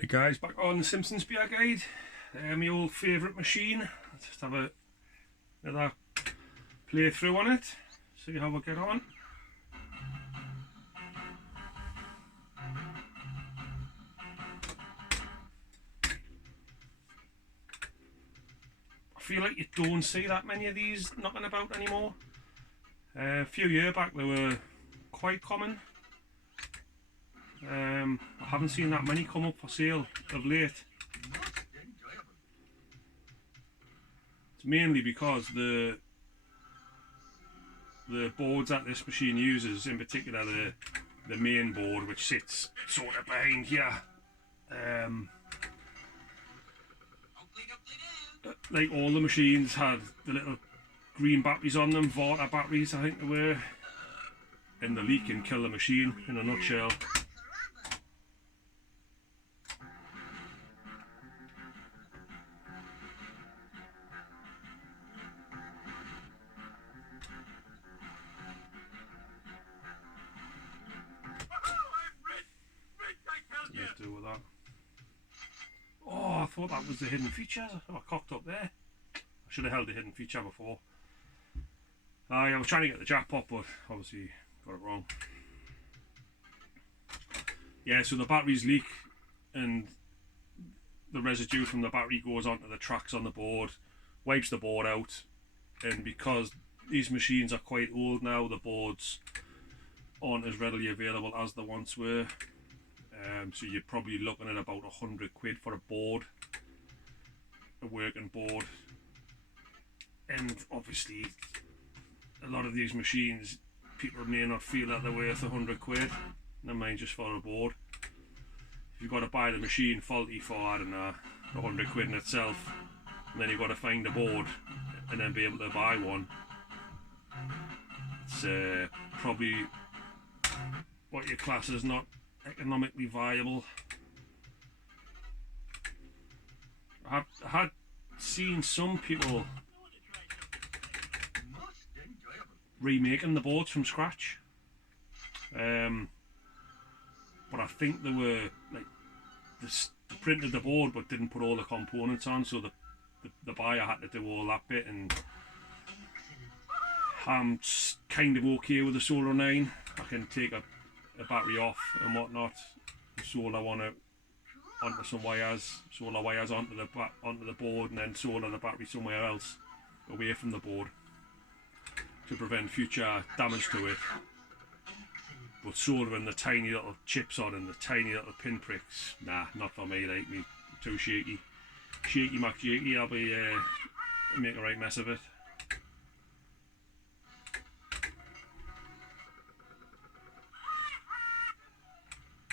Hey guys, back on the Simpsons beer guide. My old favourite machine. Let's just have another playthrough on it. See how we get on. I feel like you don't see that many of these knocking about anymore. A few years back they were quite common. I haven't seen that many come up for sale of late. It's mainly because the boards that this machine uses, in particular the main board, which sits sort of behind here, like all the machines had the little green batteries on them, water batteries I think they were, and the leak can kill the machine in a nutshell. Do with that. Oh, I thought that was the hidden feature. I cocked up there. I should have held the hidden feature before. I was trying to get the jackpot, but obviously got it wrong. Yeah, so the batteries leak and the residue from the battery goes onto the tracks on the board, wipes the board out, and because these machines are quite old now, the boards aren't as readily available as they once were. So you're probably looking at about £100 for a board, a working board, and obviously a lot of these machines people may not feel that they're worth £100, never mind just for a board. If you've got to buy the machine faulty for, I don't know, £100 in itself, and then you've got to find a board and then be able to buy one, it's probably what your class is not economically viable. I had seen some people remaking the boards from scratch, but I think they were like they printed the board but didn't put all the components on, so the buyer had to do all that bit, and I'm kind of okay with the Solar 9. I can take a battery off and whatnot, solder one out onto some wires, solar wires onto the board, and then solder the battery somewhere else away from the board to prevent future damage to it. But soldering the tiny little chips on and the tiny little pinpricks, nah, not for me. Like me, too shaky Mac shaky. I'll be make a right mess of it.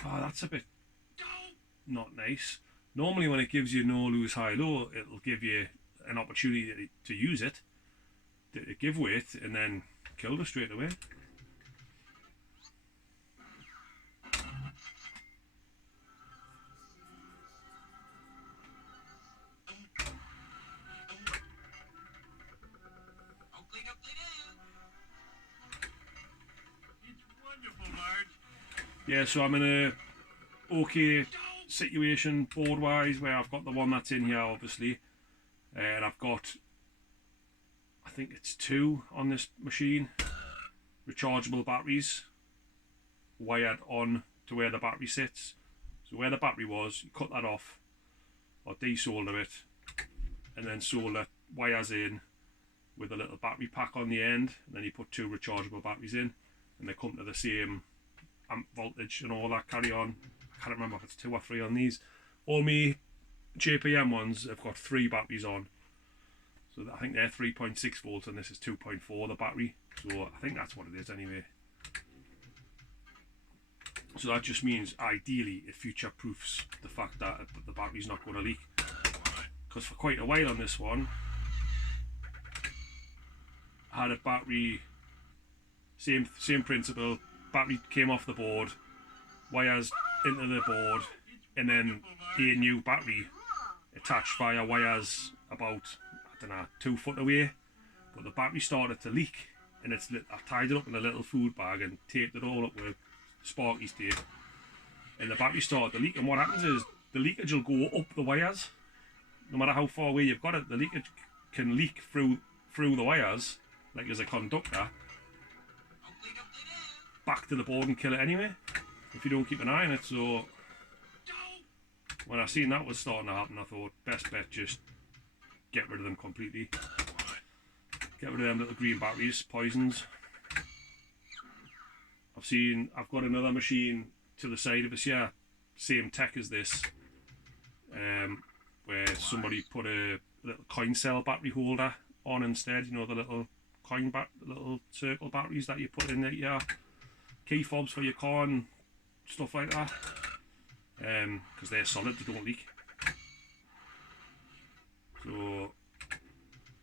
Oh, that's a bit not nice. Normally when it gives you no lose high low, it'll give you an opportunity to use it, to give weight and then kill it straight away. Yeah, so I'm in a okay situation board wise where I've got the one that's in here obviously, and I've got, I think it's 2 on this machine, rechargeable batteries wired on to where the battery sits. So where the battery was, you cut that off or desolder it and then solder wires in with a little battery pack on the end, and then you put 2 rechargeable batteries in and they come to the same amp voltage and all that carry on. I can't remember if it's 2 or 3 on these. All me JPM ones have got 3 batteries on, so I think they're 3.6 volts and this is 2.4 the battery, so I think that's what it is anyway. So that just means ideally it future proofs the fact that the battery's not going to leak, because for quite a while on this one I had a battery, same principle, battery came off the board, wires into the board, and then a new battery attached via wires about, I don't know, 2 foot away, but the battery started to leak, and I tied it up in a little food bag and taped it all up with Sparky's tape, and the battery started to leak, and what happens is the leakage will go up the wires. No matter how far away you've got it, the leakage can leak through the wires, like as a conductor, back to the board and kill it anyway, if you don't keep an eye on it. So when I seen that was starting to happen, I thought best bet just get rid of them completely. Get rid of them little green batteries, poisons. I've got another machine to the side of us here, same tech as this, where somebody put a little coin cell battery holder on instead. You know, the little little circle batteries that you put in your key fobs for your car and stuff like that, because they're solid, they don't leak. So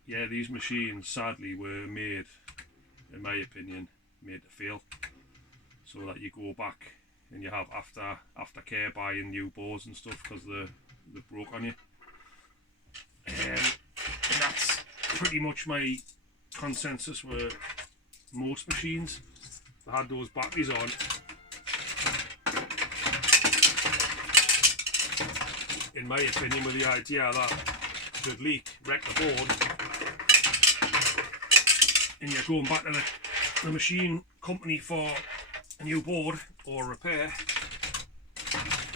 yeah, these machines sadly were made, in my opinion, made to fail, so that you go back and you have aftercare buying new boards and stuff because they broke on you. And that's pretty much my consensus with most machines. They had those batteries on, in my opinion, with the idea that they'd leak, wreck the board, and you're going back to the machine company for a new board or repair,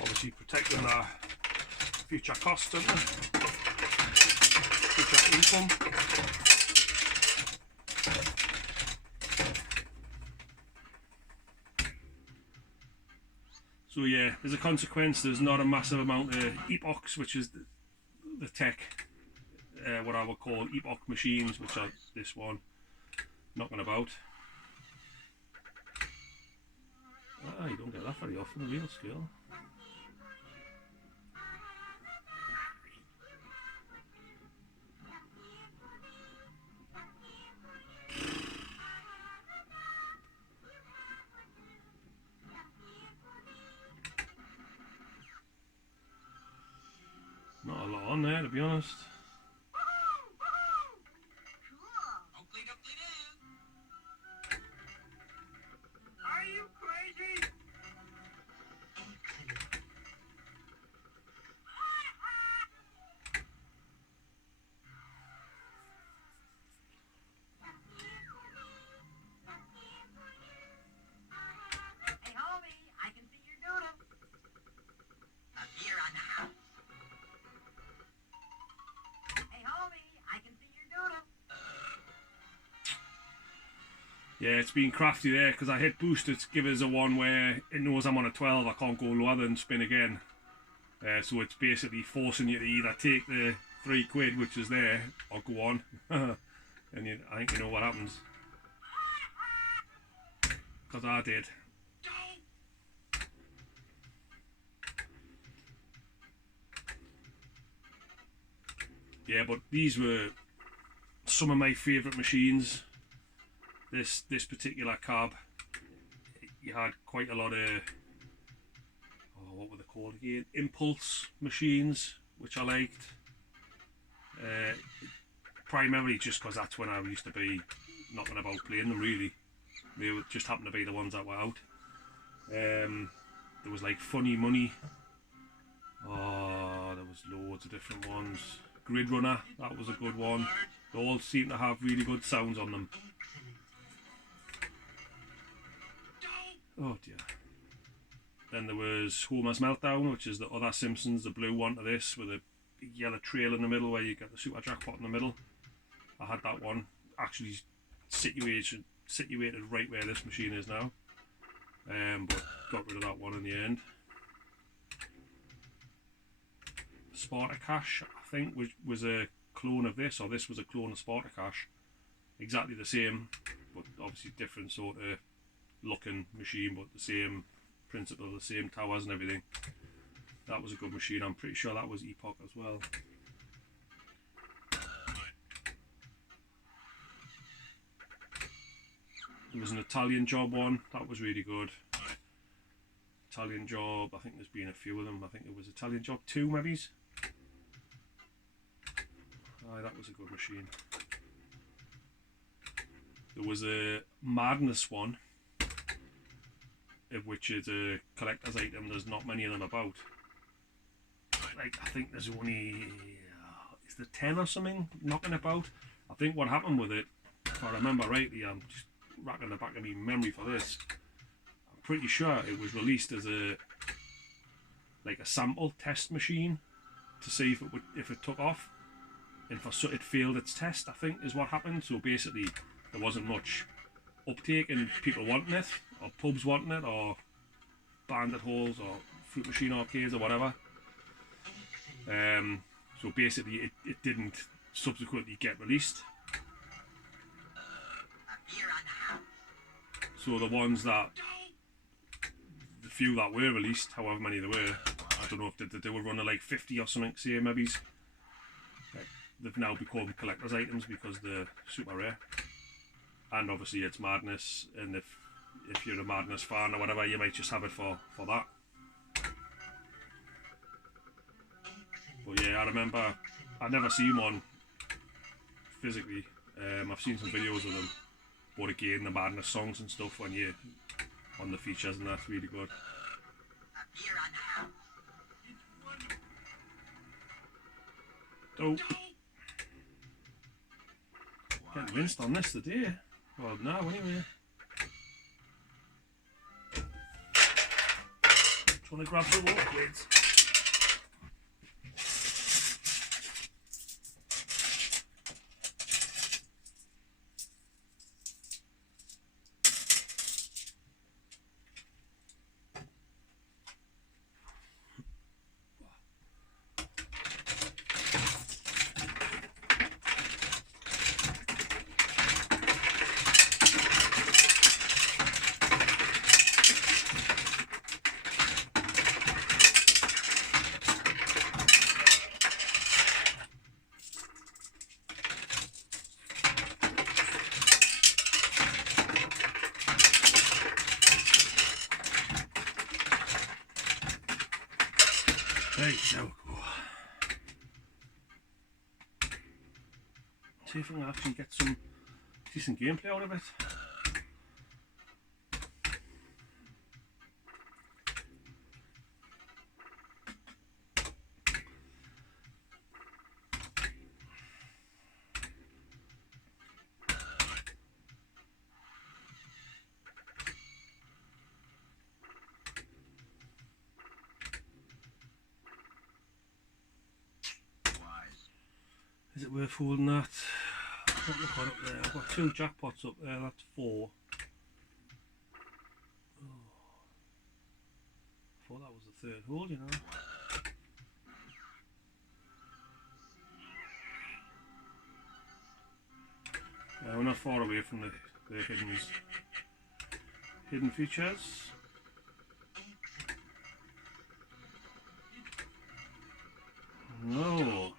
obviously protecting their future costs, don't they? Future income. So yeah, as a consequence, there's not a massive amount of epochs, which is the tech, what I would call epoch machines, which are this one, knocking about. You don't get that very often, a real skill. Not a lot on there, to be honest. Are you crazy? Hey, homie, I can see your doodle. Up here on the house. Hey, homie, I can see your doodle. Yeah, it's been crafty there, because I hit boost, it's give us a one where it knows I'm on a 12, I can't go lower than spin again. So it's basically forcing you to either take the £3, which is there, or go on. And I think you know what happens. Because I did. Yeah, but these were some of my favourite machines. This particular cab, you had quite a lot of, what were they called again? Impulse machines, which I liked. Primarily just because that's when I used to be knocking about playing them, really. They just happened to be the ones that were out. There was like Funny Money. Oh, there was loads of different ones. Grid Runner, that was a good one. They all seem to have really good sounds on them. Oh dear. Then there was Homer's Meltdown, which is the other Simpsons, the blue one to this, with a big yellow trail in the middle where you get the super jackpot in the middle. I had that one actually situated right where this machine is now, but got rid of that one in the end. Spartacash, I think, was a clone of this, or this was a clone of Spartacash. Exactly the same, but obviously different sort of looking machine, but the same principle, the same towers and everything. That was a good machine. I'm pretty sure that was Epoch as well. There was an Italian Job one, that was really good. Italian Job, I think there's been a few of them. I think it was Italian Job 2 maybe. Aye, that was a good machine. There was a Madness one, which is a collector's item. There's not many of them about. like, I think there's only is there 10 or something knocking about. I think what happened with it, if I remember rightly, I'm just racking the back of my memory for this. I'm pretty sure it was released as a sample test machine to see if it took off, and it failed its test, I think, is what happened. So basically, there wasn't much uptake and people wanting it, or pubs wanting it, or bandit halls, or fruit machine arcades, or whatever. So basically, it didn't subsequently get released. So the few that were released, however many there were, I don't know if they were running like 50 or something, say maybe. They've now become collector's items because they're super rare. And obviously it's Madness, and if you're a Madness fan or whatever, you might just have it for that. But yeah, I remember, I never seen one physically. I've seen some videos of them, but again, the Madness songs and stuff when you on the features, and that's really good. Dope. Getting rinsed on this today. Well, now anyway. Trying to grab some more kids. Right, there we go. See if I can actually get some decent gameplay out of it. Is it worth holding that? What have I got up there? I've got 2 jackpots up there, that's 4. Oh. I thought that was the 3rd hold, you know. Yeah, we're not far away from the hidden features. No.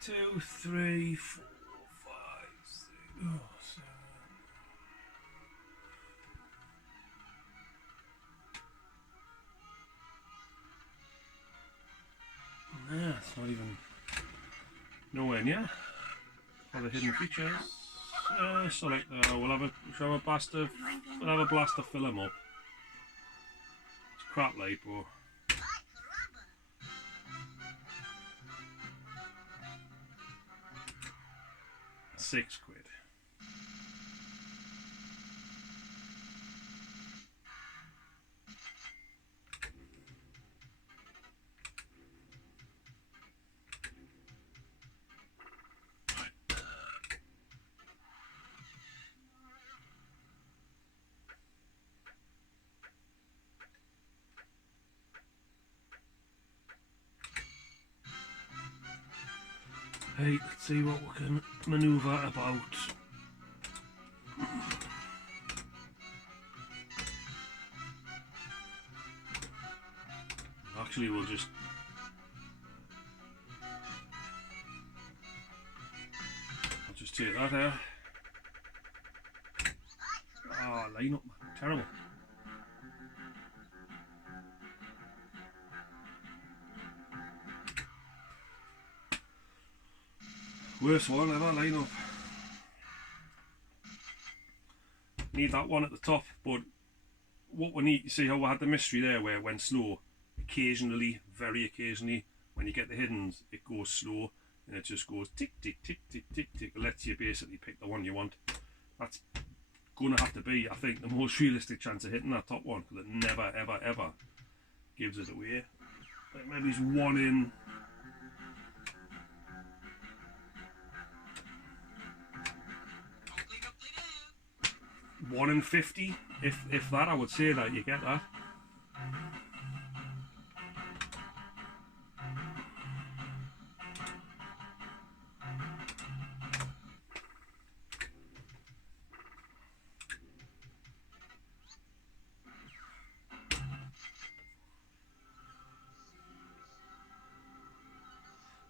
Two, 3, 4, 5, 6, 7. Yeah, it's not even nowhere near for the hidden features. Select we'll have a blast to fill them up. It's crap light, but 6 quid. Hey, let's see what we can manoeuvre about. Actually, we'll just... I'll just take that there. Oh, line up, man. Terrible. Worst one ever, line up. Need that one at the top, but what we need, you see how we had the mystery there where it went slow. Occasionally, very occasionally, when you get the hiddens, it goes slow and it just goes tick, tick, tick, tick, tick, tick. It lets you basically pick the one you want. That's going to have to be, I think, the most realistic chance of hitting that top one, because it never, ever, ever gives it away. Like maybe it's 1 in... One in 50, if that, I would say that you get that.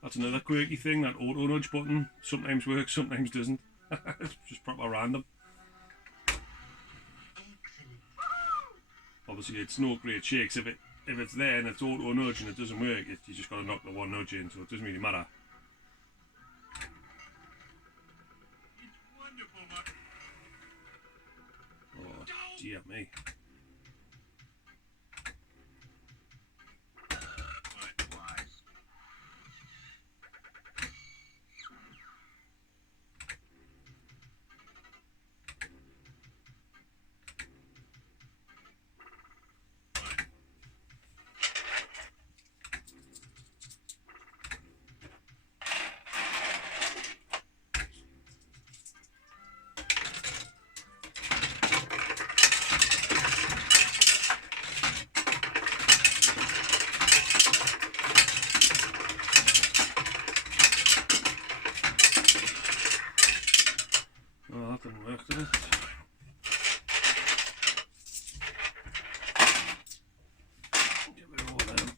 That's another quirky thing, that auto nudge button sometimes works, sometimes doesn't. It's just proper random. Obviously it's no great shakes if it's there and it's auto nudge and it doesn't work, you just got to knock the one nudge in, so it doesn't really matter. Oh dear me. Oh, that didn't work, did it? Get rid of all them.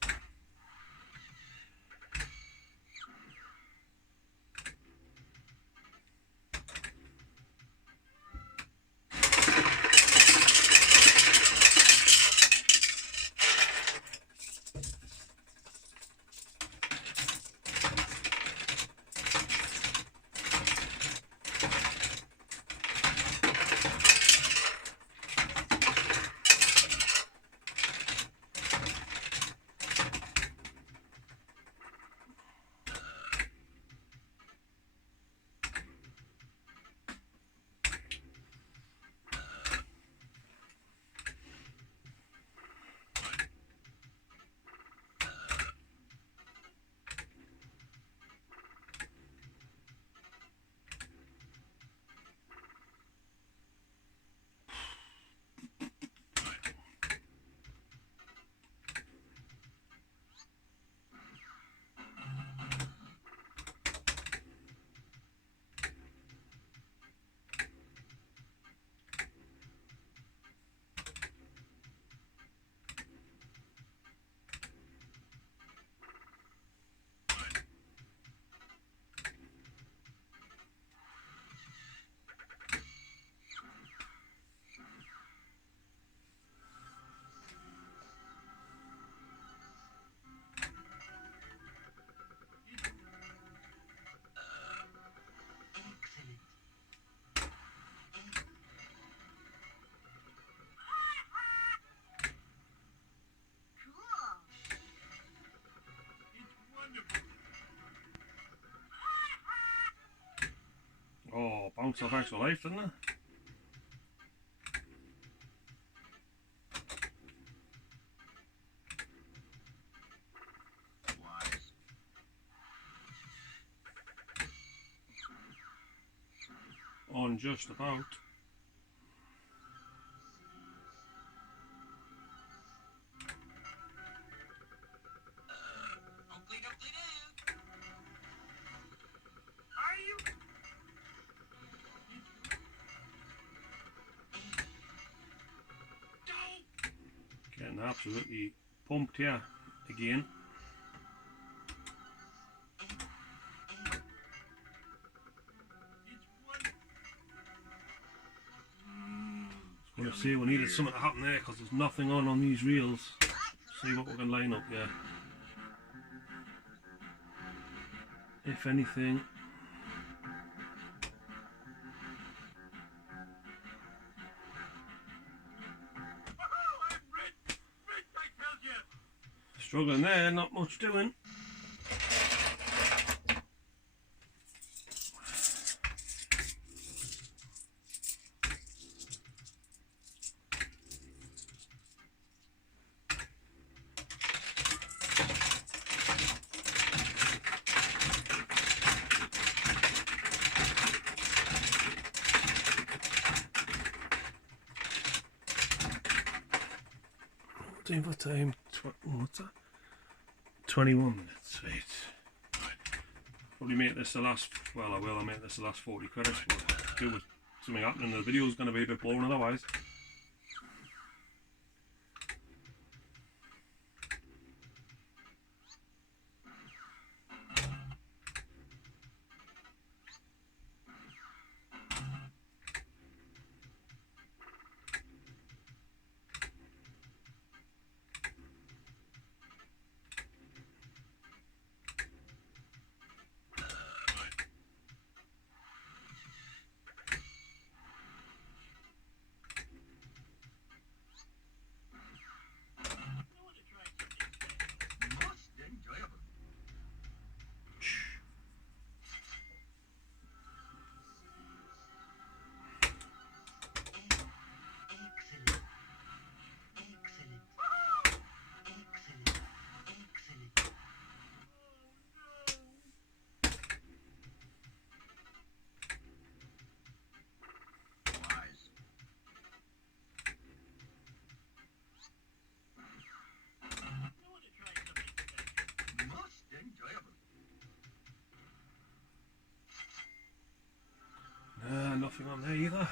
Oh, bounced off extra life, didn't it? On just about. getting absolutely pumped here again. I was going to say we needed something to happen there because there's nothing on these reels. See what we can line up here. If anything. Struggling there, not much doing. Time for time. What's that? 21 minutes. Right. Probably make this the last. Well, I will. I'll make this the last 40 credits. But do with something happening. The video's going to be a bit boring otherwise. Nothing on there either.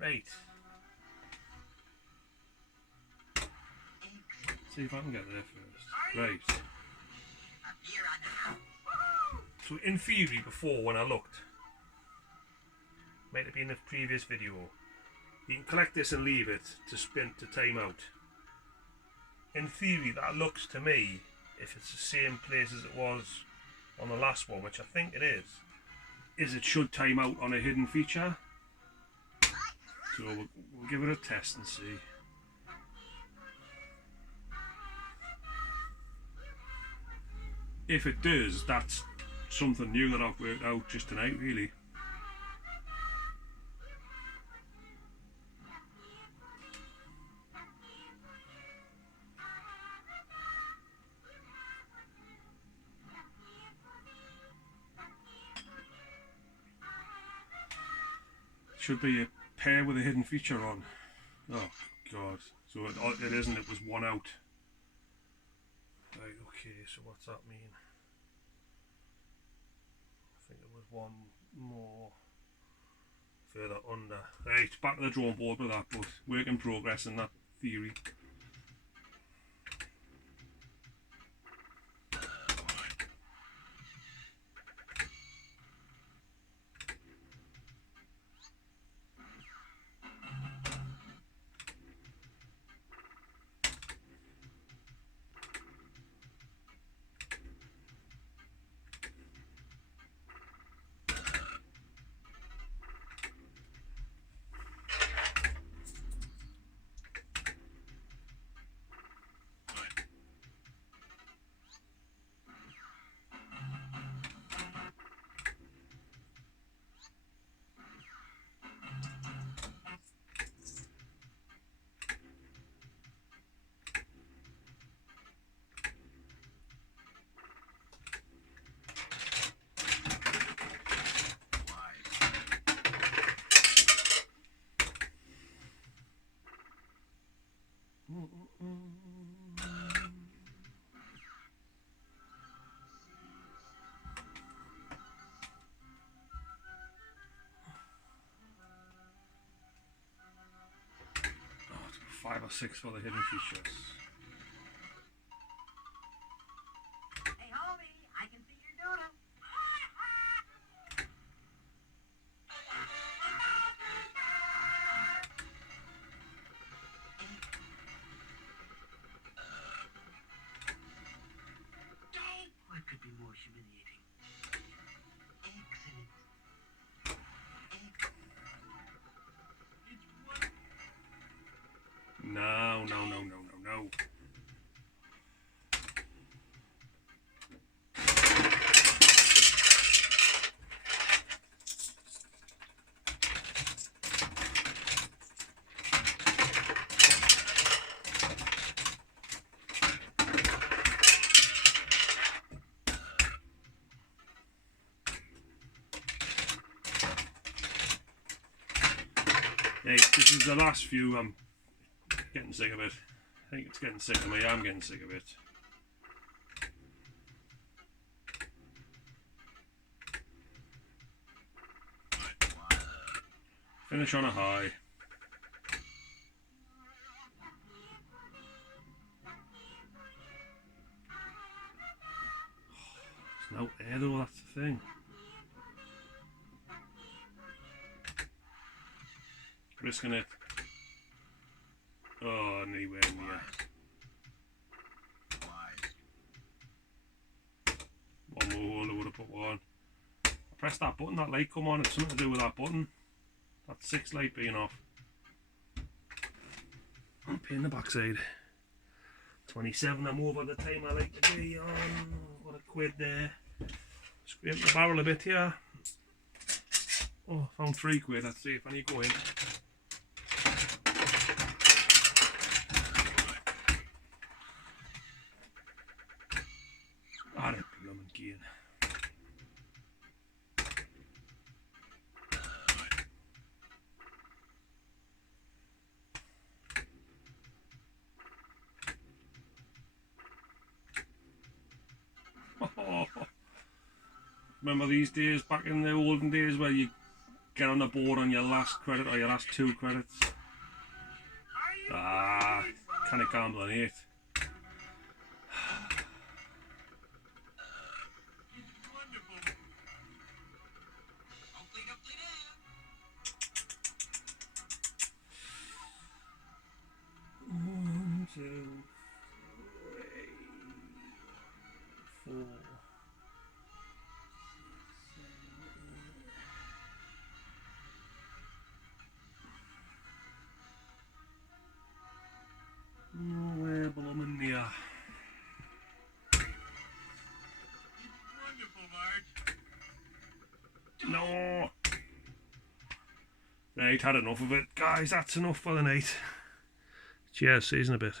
Right. See if I can get there first. Right. So in theory before when I looked, might have been in the previous video, you can collect this and leave it to spin to time out. In theory that looks to me, if it's the same place as it was on the last one, which I think it is it should time out on a hidden feature. So we'll give it a test and see. If it does, that's something new that I've worked out just tonight, really. Should be a pair with a hidden feature on. Oh god. So it isn't, it was one out. Right, okay, so what's that mean? I think it was one more further under. Right, back to the drawing board with that, but work in progress in that theory. 5 or 6 for the hidden features. Hey, homie, I can see your doodle. What could be more humiliating? Excellent. No, no, no, no, no, no. Hey, this is the last few. I'm getting sick of it. I think it's getting sick of me. I'm getting sick of it. Finish on a high. There's no air though, that's the thing. Risking it. Oh, anywhere near. One more hole, I would have put one. I pressed that button, that light come on, it's something to do with that button. That 6 light being off. I'm paying the backside. 27, I'm over the time I like to be on. What a quid there. Scrape the barrel a bit here. Oh, found 3 quid, let's see if I need to go in. Ah, that blooming gain. Remember these days, back in the olden days, where you get on the board on your last credit or your last 2 credits? Ah, kind of gambling 8. One, 2, 3, 4. Nowhere blooming near. No! Right, had enough of it. Guys, that's enough for the night. Cheers, see you in a bit.